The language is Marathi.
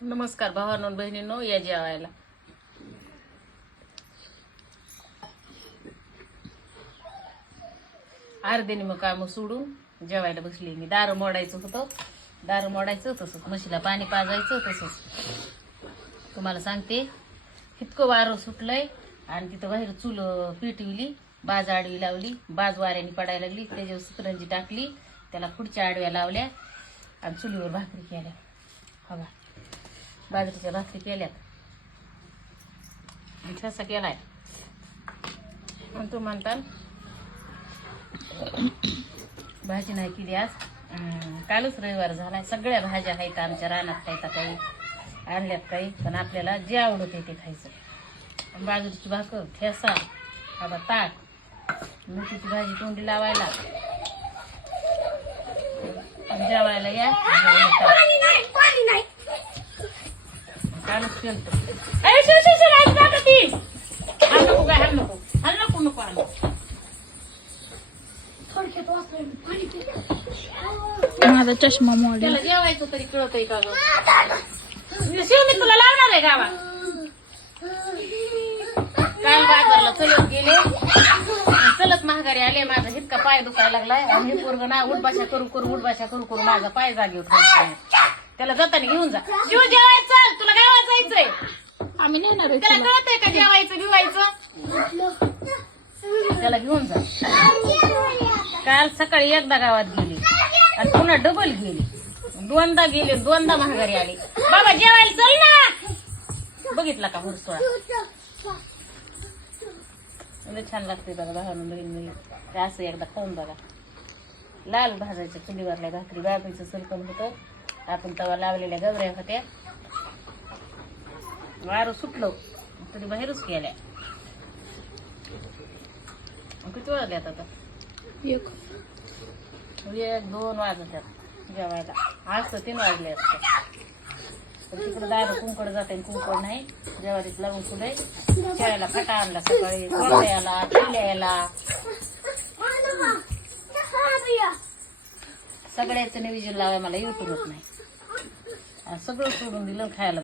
नमस्कार भावांनो आणि बहिणींनो, या जेवायला. अर्ध्याने मग काम सोडून जेवायला बसली मी. दारू मोडायचं तसंच, म्हशीला पाणी पाजायचं तसंच. तुम्हाला सांगते, इतकं वारं सुटलंय आणि तिथं बाहेर चूल पेटवली, बाज आडवी लावली, बाज वाऱ्याने पडायला लागली, त्याच्यावर सुतरंजी टाकली, त्याला खुर्च्या आडव्या लावल्या आणि चुलीवर भाकरी केल्या. हवा बाजरीच्या भाकरी केल्यात, ठसा केलाय. आणि तू म्हणता भाजी नाही केली आज. कालच रविवार झालाय. सगळ्या भाज्या आहेत आमच्या रानात, काही आणल्यात काही, पण आपल्याला जे आवडत आहे ते खायचं. बाजरीची भाकर, ठेसा, हवा ताक, मेथीची भाजी तोंडी लावायला. जेवायला या. कालच केलं माझा चष्मा मोड. त्याला जेवायचं तरी कळतंय का ग? शिव, मी तुला लावणार आहे गावात. काल बाजारला चलत गेले, चलत महागारी आले. माझा इतका पाय दुखायला लागलाय आणि हे पोरग ना उठबाशा करू माझा पाय जागेवर ठेवायचा. त्याला जाताना घेऊन जा. शिव, जेवायचं चल, तुला गावात जायचंय. आम्ही नेणार त्याला कळतंय का जेवायचं बिवायचं? त्याला घेऊन जा. काल सकाळी एकदा गावात गेली आणि पुन्हा डबल गेली, दोनदा गेले, दोनदा महागारी आली. बाबा जेवायला चल ना. बघितला का हुरसोळा? छान लागते बघा भावानं. ते असं एकदा खाऊन बघा. लाल भाजायच्या चुलीवरल्या भाकरी, बाबीचं सलकम होतं. आपण तवा लावलेल्या गवऱ्या होत्या. वारं सुटलं तरी बाहेरच गेल्या. किती वाजल्यात आता? 1-2 वाजतात जेवायला. आज तर 3 वाजले असते. तिकडे दारू कुंकड जाते, कुंकड नाही. जेवारीत लावून पुढे खेळायला फटा आणला सकाळी, कोरड्याला, किल्ल्याला, सगळ्याचं नियोजन लावाय मला युट्यूबच नाही. सगळं सोडून दिलं खायला.